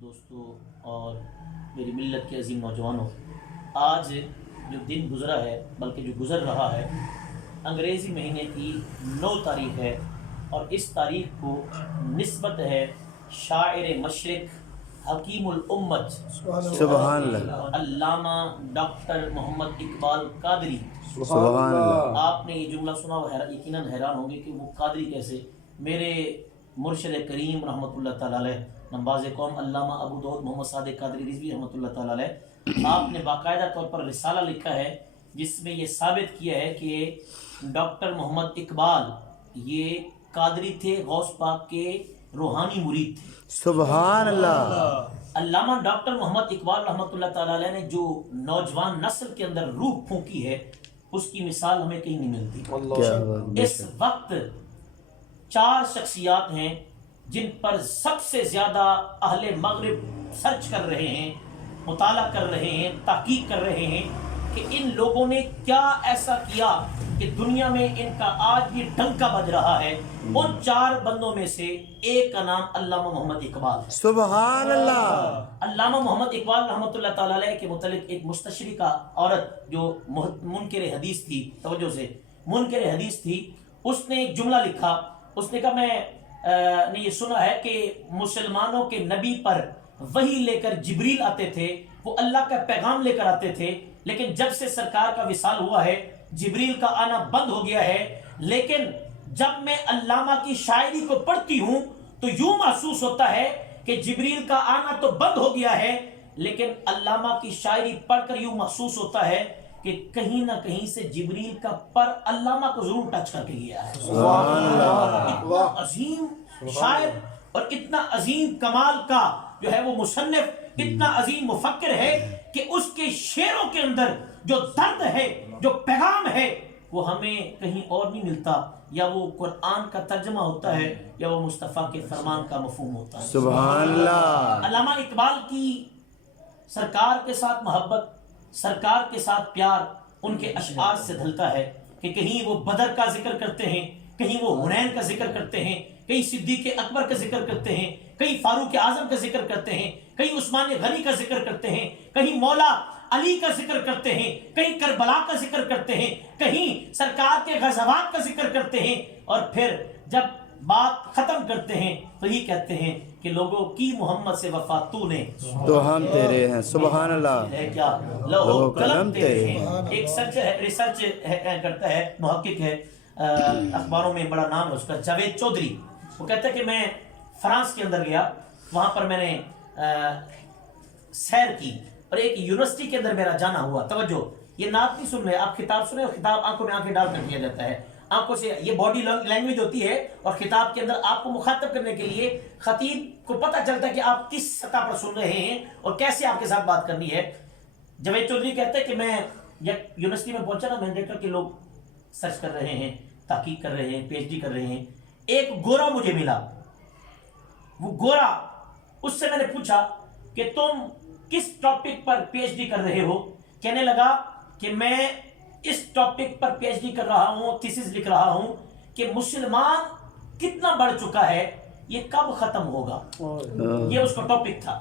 دوستوں اور میری ملت کے عظیم نوجوانوں، آج جو دن گزرا ہے بلکہ جو گزر رہا ہے انگریزی مہینے کی 9 تاریخ ہے، اور اس تاریخ کو نسبت ہے شاعر مشرق حکیم الامت سبحان اللہ علامہ ڈاکٹر محمد اقبال قادری۔ سبحان اللہ۔ آپ نے یہ جملہ سنا وہ یقیناً حیران ہوں گے کہ وہ قادری کیسے؟ میرے مرشد کریم رحمۃ اللہ تعالیٰ علیہ نواز قوم علامہ ابو داؤد محمد صادق قادری رضوی رحمۃ اللہ تعالیٰ علیہ، آپ نے باقاعدہ طور پر رسالہ لکھا ہے جس میں یہ ثابت کیا ہے کہ ڈاکٹر محمد اقبال یہ قادری تھے، غوث پاک کے روحانی مرید تھے۔ سبحان اللہ۔ علامہ ڈاکٹر محمد اقبال رحمۃ اللہ تعالیٰ علیہ نے جو نوجوان نسل کے اندر روح پھونکی ہے اس کی مثال ہمیں کہیں نہیں ملتی۔ اس وقت 4 شخصیات ہیں جن پر سب سے زیادہ اہل مغرب سرچ کر رہے ہیں، مطالعہ کر رہے ہیں، تحقیق کر رہے ہیں کہ ان لوگوں نے کیا ایسا کیا کہ دنیا میں ان کا آج بھی ڈنکا بج رہا ہے۔ ان 4 بندوں میں سے ایک کا نام علامہ محمد اقبال ہے۔ سبحان اللہ۔ علامہ محمد اقبال رحمۃ اللہ تعالیٰ علیہ کے متعلق ایک مستشرقہ عورت جو منکر حدیث تھی، توجہ سے منکر حدیث تھی، اس نے ایک جملہ لکھا۔ اس نے کہا میں نے یہ سنا ہے کہ مسلمانوں کے نبی پر وحی لے کر جبریل آتے تھے، وہ اللہ کا پیغام لے کر آتے تھے، لیکن جب سے سرکار کا وصال ہوا ہے جبریل کا آنا بند ہو گیا ہے۔ لیکن جب میں علامہ کی شاعری کو پڑھتی ہوں تو یوں محسوس ہوتا ہے کہ جبریل کا آنا تو بند ہو گیا ہے، لیکن علامہ کی شاعری پڑھ کر یوں محسوس ہوتا ہے کہ کہیں نہ کہیں سے جبریل کا پر علامہ کو ضرور ٹچ کر کے گیا ہے۔ سبحان اللہ۔ اتنا عظیم شاعر اور اتنا عظیم کمال کا جو ہے وہ مصنف، اتنا عظیم مفکر ہے کہ اس کے شعروں کے اندر جو درد ہے، جو پیغام ہے، وہ ہمیں کہیں اور نہیں ملتا۔ یا وہ قرآن کا ترجمہ ہوتا ہے یا وہ مصطفیٰ کے فرمان کا مفہوم ہوتا ہے۔ سبحان اللہ۔ علامہ اقبال کی سرکار کے ساتھ محبت، سرکار کے ساتھ پیار ان کے اشعار سے ڈھلتا ہے کہ کہیں وہ بدر کا ذکر کرتے ہیں، کہیں وہ حنین کا ذکر کرتے ہیں، کہیں صدیق اکبر کا ذکر کرتے ہیں، کہیں فاروق اعظم کا ذکر کرتے ہیں، کہیں عثمان غنی کا ذکر کرتے ہیں، کہیں مولا علی کا ذکر کرتے ہیں، کہیں کربلا کا ذکر کرتے ہیں، کہیں سرکار کے غزوات کا ذکر کرتے ہیں، اور پھر جب بات ختم کرتے ہیں تو یہ کہتے ہیں کہ لوگوں کی محمد سے وفا تو نے تو ہم تیرے ہیں۔ سبحان اللہ۔ ہے کیا لوہو قلم تیرے ہیں۔ ایک ریسرچ کرتا ہے، محقق ہے، اخباروں میں بڑا نام ہے اس کا، جاوید چودھری۔ وہ کہتا ہے کہ میں فرانس کے اندر گیا، وہاں پر میں نے سیر کی اور ایک یونیورسٹی کے اندر میرا جانا ہوا۔ توجہ، یہ نعت نہیں سن رہے آپ، خطاب سنیں، اور خطاب آنکھوں میں آنکھیں ڈال کر کیا جاتا ہے، آنکھوں سے یہ باڈی لینگویج ہوتی ہے، اور خطاب کے اندر آپ کو مخاطب کرنے کے لیے خطیب کو پتہ چلتا ہے کہ آپ کس سطح پر سن رہے ہیں اور کیسے آپ کے ساتھ بات کرنی ہے۔ جاوید چودھری کہتے ہیں کہ میں یونیورسٹی میں پہنچا نا، میں نے دیکھا کہ لوگ سرچ کر رہے ہیں، تحقیق کر رہے ہیں، پی ایچ ڈی کر رہے ہیں۔ ایک گورا مجھے ملا، وہ گورا، اس سے میں نے پوچھا کہ تم کس ٹاپک پر پی ایچ ڈی کر رہے ہو؟ کہنے لگا کہ میں اس ٹاپک پر پی ایچ ڈی کر رہا ہوں، تھیسس لکھ رہا ہوں کہ مسلمان کتنا بڑھ چکا ہے، یہ کب ختم ہوگا، یہ اس کا ٹاپک تھا۔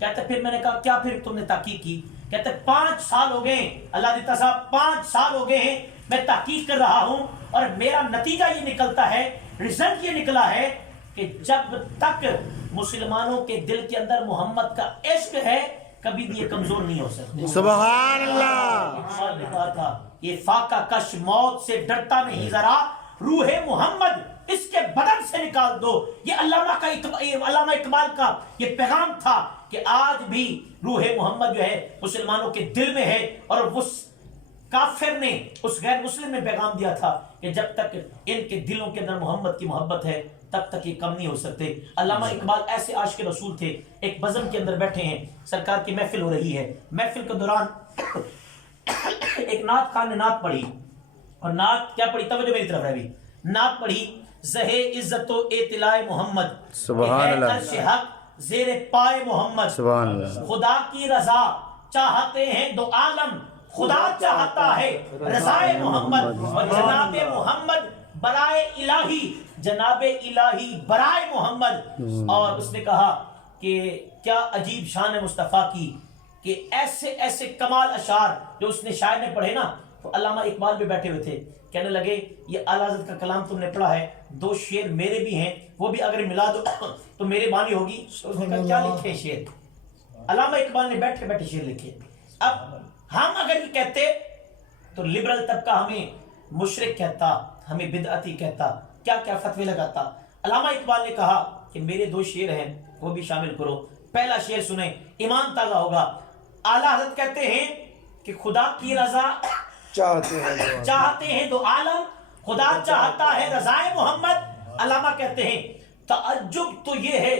کہتے پھر میں نے کہا کیا پھر تم نے تحقیق کی؟ کہتے 5 سال ہو گئے، اللہ دیتا صاحب 5 سال ہو گئے ہیں میں تحقیق کر رہا ہوں، اور میرا نتیجہ یہ نکلتا ہے، رزلٹ یہ نکلا ہے کہ جب تک مسلمانوں کے دل کے اندر محمد کا عشق ہے کبھی بھی یہ کمزور نہیں ہو سکتے۔ سبحان اللہ۔ نے کہا تھا یہ فاقہ کش موت سے ڈرتا نہیں ذرا، روح محمد اس کے بدن سے نکال دو۔ یہ علامہ اقبال کا یہ پیغام تھا کہ آج بھی روح محمد جو ہے مسلمانوں کے دل میں ہے، اور اس کافر نے، اس غیر مسلم نے پیغام دیا تھا کہ جب تک ان کے دلوں کے اندر محمد کی محبت ہے تب تک یہ کم نہیں ہو سکتے۔ علامہ اقبال ایسے عاشق رسول تھے، ایک بزم کے اندر بیٹھے ہیں، سرکار کی محفل ہو رہی ہے، محفل کے دوران ایک نعت خان نے نعت پڑھی، اور نعت کیا پڑھی؟ توجہ میری طرف ہے بھی، نعت پڑھی زہے عزت و اطلاع محمد، سبحان اللہ، عرش حق زیر پائے محمد، سبحان اللہ، خدا کی رضا چاہتے ہیں 2 عالم، خدا چاہتا ہے رضائے محمد، اور جناب محمد برائے الہی، جناب الہی برائے محمد۔ اور اس نے کہا کہ کیا عجیب شان ہے مصطفیٰ کی کہ ایسے ایسے کمال اشعار جو اس نے شاعر نے پڑھے نا، تو علامہ اقبال بھی بیٹھے ہوئے تھے، کہنے لگے یہ اعلیٰ حضرت کا کلام تم نے پڑھا ہے، 2 شعر میرے بھی ہیں، وہ بھی اگر ملا دو تو میرے بانی ہوگی۔ تو اس نے کہا کیا لکھے شعر؟ علامہ اقبال نے بیٹھے بیٹھے شعر لکھے۔ اب ہم اگر یہ کہتے تو لبرل طبقہ ہمیں مشرک کہتا، ہمیں بدعتی کہتا، کیا کیا فتوے لگاتا۔ علامہ اقبال نے کہا کہ میرے 2 شعر ہیں وہ بھی شامل کرو۔ پہلا شعر سنیں، ایمان تازہ ہوگا۔ اعلیٰ حضرت کہتے ہیں کہ خدا کی رضا چاہتے ہیں دو عالم، خدا چاہتا ہے رضائے محمد۔ علامہ کہتے ہیں تعجب تو یہ ہے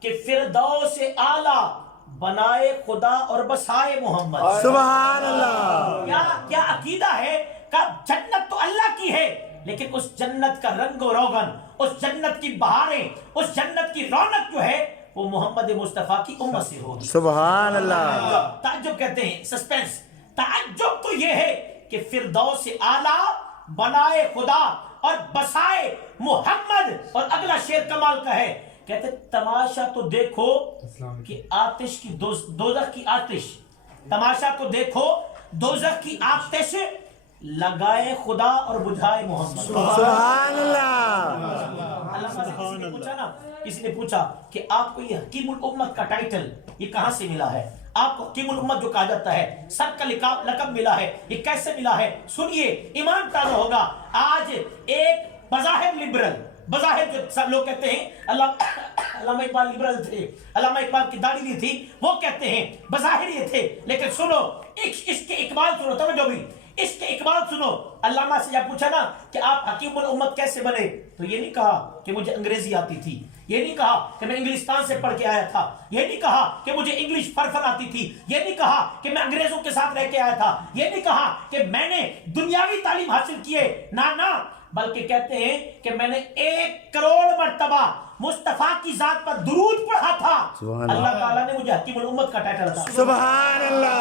کہ فردوس اعلیٰ بنائے خدا اور بسائے محمد۔ سبحان اللہ۔ کیا عقیدہ ہے کہ جنت تو اللہ کی ہے، لیکن اس جنت کا رنگ و روغن، اس جنت کی بہاریں، اس جنت کی رونق جو ہے وہ محمد مصطفیٰ کی امت سے ہوگی۔ سبحان اللہ۔ تعجب کہتے ہیں، سسپینس۔ تعجب تو یہ ہے کہ فردوس اعلیٰ بنائے خدا اور بسائے محمد۔ اور اگلا شعر کمال کا ہے، کہتے تماشا تو دیکھو کہ آتش کی دوزخ کی آتش، تماشا تو دیکھو دوزخ کی آتش لگائے خدا اور بجھائے محمد۔ سبحان اللہ۔ علامہ سے کسی نے پوچھا نا، کسی نے پوچھا کہ آپ کو یہ حکیم الامت کا ٹائٹل یہ کہاں سے ملا ہے؟ آپ کو حکیم الامت جو کہا جاتا ہے، سب کا لقب ملا ہے، یہ کیسے ملا ہے؟ سنیے، ایمان تازہ ہوگا۔ آج ایک بظاہر لبرل، بظاہر جو سب لوگ کہتے ہیں علامہ اقبال لبرل تھے، علامہ اقبال کی داڑھی نہیں تھی، وہ کہتے ہیں بظاہر یہ تھے، لیکن سنو اس کے اقبال سنو، توجہ بھی، اس کے اقبال سنو۔ علامہ سے جب پوچھا نا کہ آپ حکیم الامت کیسے بنے، تو یہ نہیں کہا کہ مجھے انگریزی آتی تھی، یہ نہیں کہا کہ میں انگلستان سے پڑھ کے آیا تھا، یہ نہیں کہا کہ مجھے انگلش فرفر آتی تھی، یہ نہیں کہا کہ میں انگریزوں کے ساتھ رہ کے آیا تھا، یہ نہیں کہا کہ میں نے دنیاوی تعلیم حاصل کی ہے، نہ، بلکہ کہتے ہیں کہ میں نے 1 کروڑ مرتبہ مصطفیٰ کی ذات پر درود پڑھا تھا۔ اللہ تعالیٰ نے مجھے حکیم الامت کا ٹائٹل عطا کیا۔ سبحان اللہ۔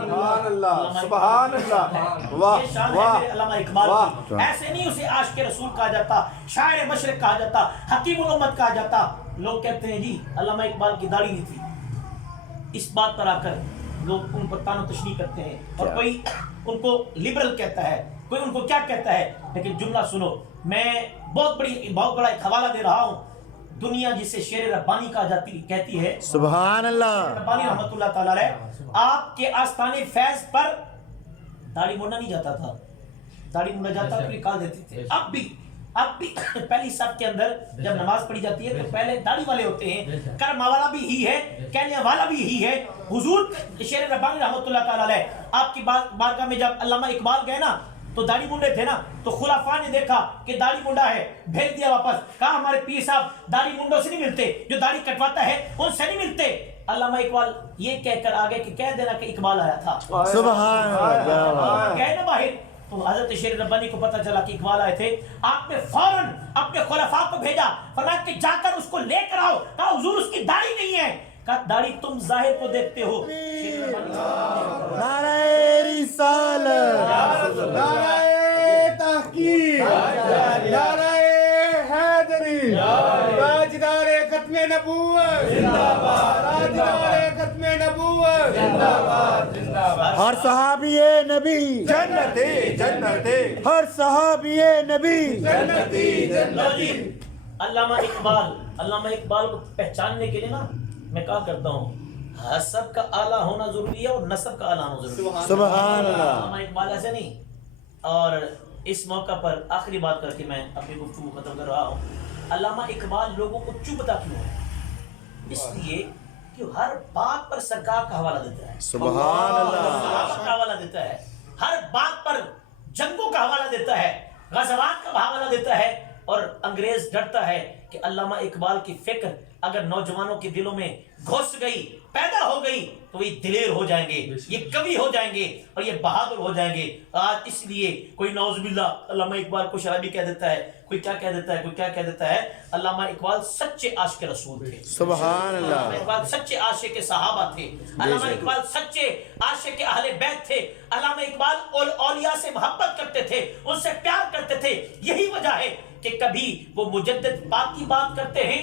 سبحان اللہ، سبحان اللہ۔ واہ یہ شان ہے واہ میرے علامہ اقبال کی۔ ایسے نہیں اسے عاشق رسول کہا جاتا، شاعر مشرق کہا جاتا، حکیم الامت کہا جاتا۔ لوگ کہتے ہیں جی علامہ اقبال کی داڑھی نہیں تھی، اس بات پر آ کر لوگ ان پر تان و تشنیع کرتے ہیں، اور کوئی ان کو لبرل کہتا ہے، کوئی ان کو کیا کہتا ہے۔ لیکن جملہ سنو، میں بہت بڑا ایک حوالہ دے رہا ہوں۔ دنیا جسے شیر ربانی کہتی ہے، سبحان اللہ۔ ربانی رحمت اللہ تعالی علیہ، آپ کے آستانے فیض پر داڑھی مونڈا نہیں جاتا تھا، داڑھی مونڈا جاتا تو نکال دیتے تھے۔ اب بھی پہلی صف کے اندر جب نماز پڑھی جاتی ہے تو پہلے داڑھی والے ہوتے ہیں، کرم والا بھی ہی ہے، کہنے والا بھی ہی ہے۔ حضور شیر ربانی رحمت اللہ تعالی علیہ آپ کی بارگاہ میں جب علامہ اقبال گئے نا تو داڑھی منڈے تھے نا، تو خلفاء نے دیکھا کہ داڑھی منڈا ہے، بھیج دیا واپس، کہا ہمارے پیر صاحب داڑھی منڈوں سے نہیں ملتے، جو داڑھی کٹواتا ہے ان سے نہیں ملتے۔ علامہ اقبال یہ کہہ کر آگے کہ کہہ دینا کہ اقبال آیا تھا۔ سبحان اللہ۔ گئے نا باہر تو حضرت شیر ربانی کو پتہ چلا کہ اقبال آئے تھے، آپ نے فوراً اپنے خلفاء کو بھیجا، فرمایا کہ جا کر اس کو لے کر آؤ۔ کہا حضور اس کی داڑھی نہیں ہے، کہا داڑھی تم ظاہر کو دیکھتے ہو۔ نعرہ رسالت، نعرہ تحقیق، نعرہ حیدری، تاجدار ختم نبوت، تاجدار ختم نبوت، ہر صحابی نبی جنتی جنتی، ہر صحابی نبی جنتی جنتی۔ علامہ اقبال کو پہچاننے کے لیے نا میں کہا کرتا ہوں، حسب کا اعلیٰ ہونا ضروری ہے اور نسب کا اعلیٰ ہونا ضروری ہے۔ سبحان اللہ۔ علامہ اقبال ایسے نہیں۔ اور اس موقع پر آخری بات کر کے میں اپنی گفتگو ختم کر رہا ہوں۔ علامہ اقبال لوگوں کو چبھتا کیوں ہے؟ اس لیے کہ ہر بات پر سرکار کا حوالہ دیتا ہے، سبحان اللہ۔ صحابہ کا حوالہ دیتا ہے، ہر بات پر جنگوں کا حوالہ دیتا ہے، غزوات کا حوالہ دیتا ہے۔ اور انگریز ڈرتا ہے کہ علامہ اقبال کی فکر اگر نوجوانوں کے دلوں میں گھس گئی، پیدا ہو گئی، تو یہ دلیر ہو جائیں گے، یہ کوی ہو جائیں گے اور یہ بہادر ہو جائیں گے۔ آج اس لیے کوئی نعوذ باللہ علامہ اقبال کو شرابی کہہ دیتا ہے، کوئی کیا کہہ دیتا ہے، کوئی کیا کہہ دیتا ہے۔ علامہ اقبال سچے عاشق رسول تھے، سبحان اللہ۔ علامہ اقبال سچے عاشق صحابہ تھے، علامہ اقبال سچے عاشق اہل بیت تھے، علامہ اقبال اولیاء سے محبت کرتے تھے، ان سے پیار کرتے تھے۔ یہی وجہ ہے کہ کبھی وہ مجدد پاک کی بات کرتے ہیں،